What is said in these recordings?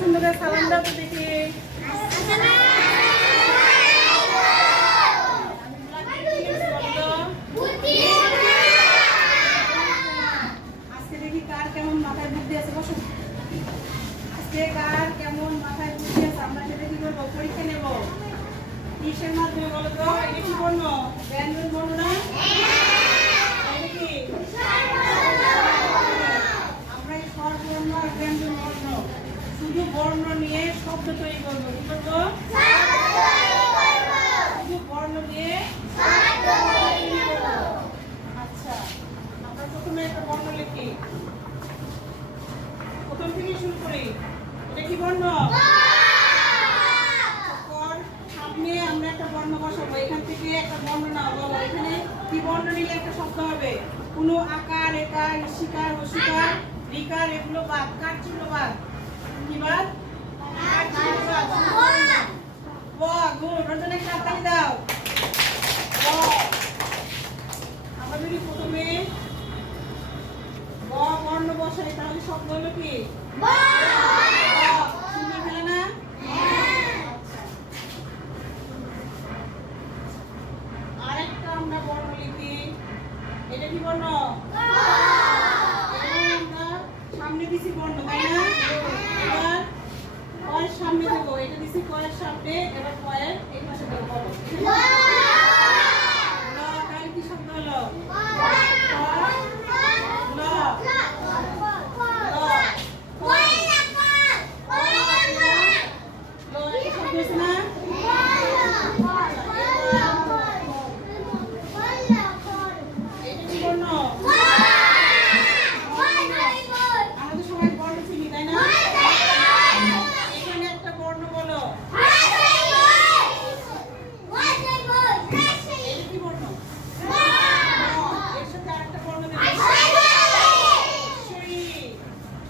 সুন্দর করে সালাম দাও তো দেখি। আজকে দেখি কার কেমন মাথায় বুদ্ধি আছে। বসো। আজকে কার কেমন মাথায় বুদ্ধি আছে আমরা সেটা কি করবো, পরীক্ষা নেব। কিসের মাধ্যমে বলো তো? এটা কি বর্ণ? ব্যঞ্জন বর্ণ না? এটা কি? আমরা এই স্বরবর্ণ আর ব্যঞ্জন বর্ণ শুধু বর্ণ নিয়ে শব্দ তৈরি করবো। কি করবো? শুধু বর্ণ দিয়ে আচ্ছা, আমরা প্রথমে একটা বর্ণ লিখি। প্রথম থেকে শুরু করি। এটা কি বর্ণ? সামনে আমরা একটা বর্ণ বসাবো। এখান থেকে একটা বর্ণ নাও। বলো এখানে কি বর্ণ নিলে একটা শব্দ হবে? কোনো আকার, একার, ইশিকার, হসিকার, রিকার এগুলো বাদ। কার চিহ্ন বাদ? কি বাদ? কার চিহ্ন বাদ। ব গুড। রঞ্জনা একটা হাততালি দাও। ব। আমরা যদি প্রথমে ব বর্ণ বসাই তাহলে শব্দ হলো কি? ব। সুন্দর খেলে না? আরেকটা আমরা বর্ণ লিখি। এটা কি বর্ণ? আমরা সামনে দিছি বর্ণ, তাই না? এবার কয়ের সামনে দেবো। এটা দিছি কয়ের সামনে, এবার কয়ের এই পাশে দেবো। বলো তাহলে কি শব্দ হলো?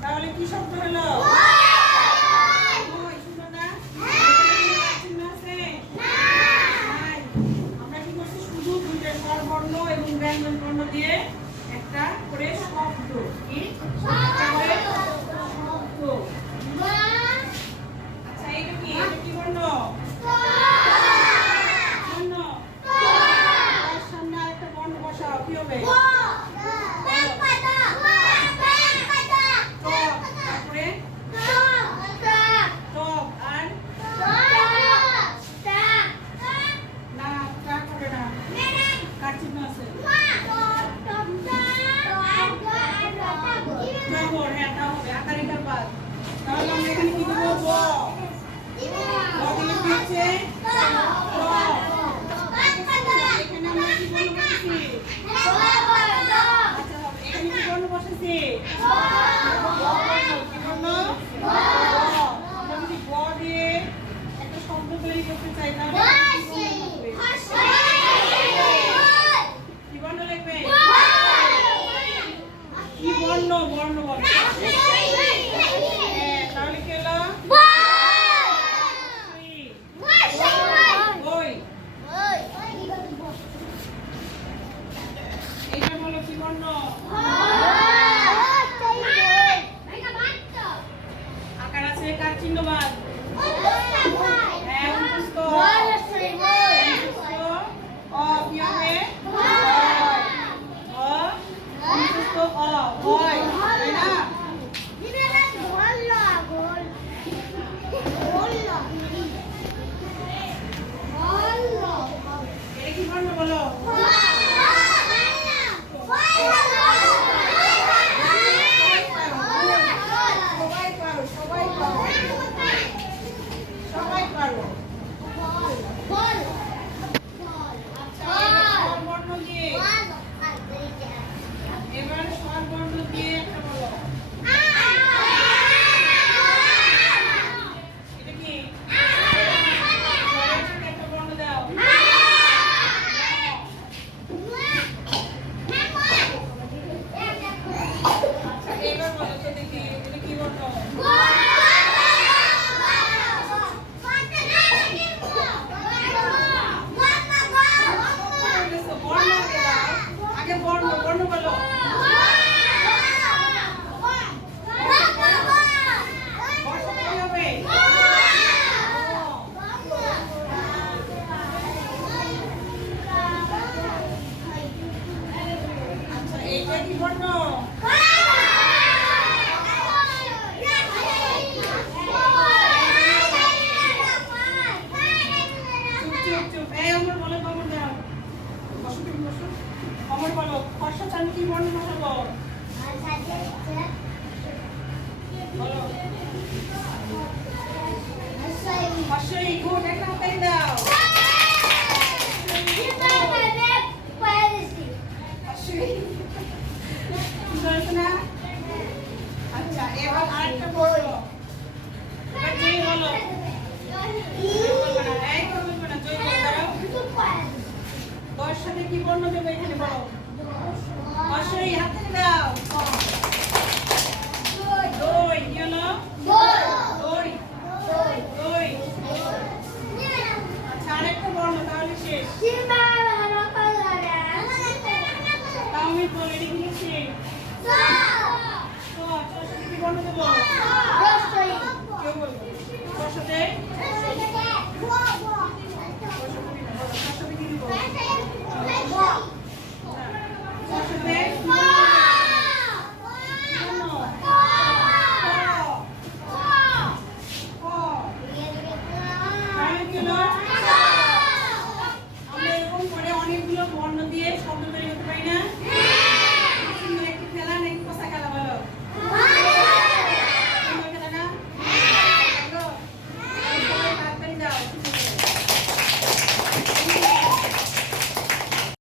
তাহলে কি শব্দ হলো? আমরা কি করছি? শুধু দুইটা স্বরবর্ণ এবং ব্যঞ্জন বর্ণ দিয়ে একটা করে শব্দ। কি শব্দ? আচ্ছা এটা কি? এটা কি বর্ণ? বর্ণ। তার সামনে আরেকটা বর্ণ বসাও। কি হবে? তাহলে আমরা এখানে কি দেবো? ব। ব দিলে কি হচ্ছে? এখানে আমরা কি বর্ণ বসেছি? আচ্ছা হবে। এখানে কি বর্ণ বসেছি? কি বর্ণ? আমরা যদি ব দিয়ে একটা শব্দ তৈরি করতে চাই তাহলে কি বর্ণ লিখবে? কি বর্ণ? বর্ণ বর্ণ। তাহলে কি হলো? এটা হলো কি বর্ণ? আকার আছে, কার চিহ্ন বাদ? হ্যাঁ অন্তস্থ। অ কি হবে? অন্তস্থ অ হয়, তাই না? এটা কি বর্ণ বলো? সবাই পারো। স্বরবর্ণ দিয়ে এবার স্বরবর্ণ দিয়ে একটা বলো। এটা কি? একটা বর্ণ দাও। আচ্ছা এবার বলো তো দেখি এটা কি বর্ণ? আগে বর্ণ বর্ণ বলো। কি হবে? বর্ণ? চুপ চুপ চুপ। এই অমর বলো, অমর দাও। বসো তুমি বসো। অমর বলো, ফর্সাতে আমি কি বর্ণ বসাবো? বলো। হর্ষই, গুড, একটা হাতাই দাও। হর্ষই। সুন্দর হয়েছে না? আচ্ছা, এবার আরেকটা বর্ণ। এবার জয় বলো। জয় বলবে না, এই তো বলবে না, জয় বলো, দাঁড়াও। দশ সাথে কি বর্ণ দেবো এখানে বলো? হর্ষই, হাতে দাও। দই, কি হলো? দই। দই। আচ্ছা, আরেকটা বর্ণ, তাহলে শেষ। তাও আমি বলে লিখেছি। তোর সাথে কি বর্ণ দেবো? কেউ বলবো। তোর সাথে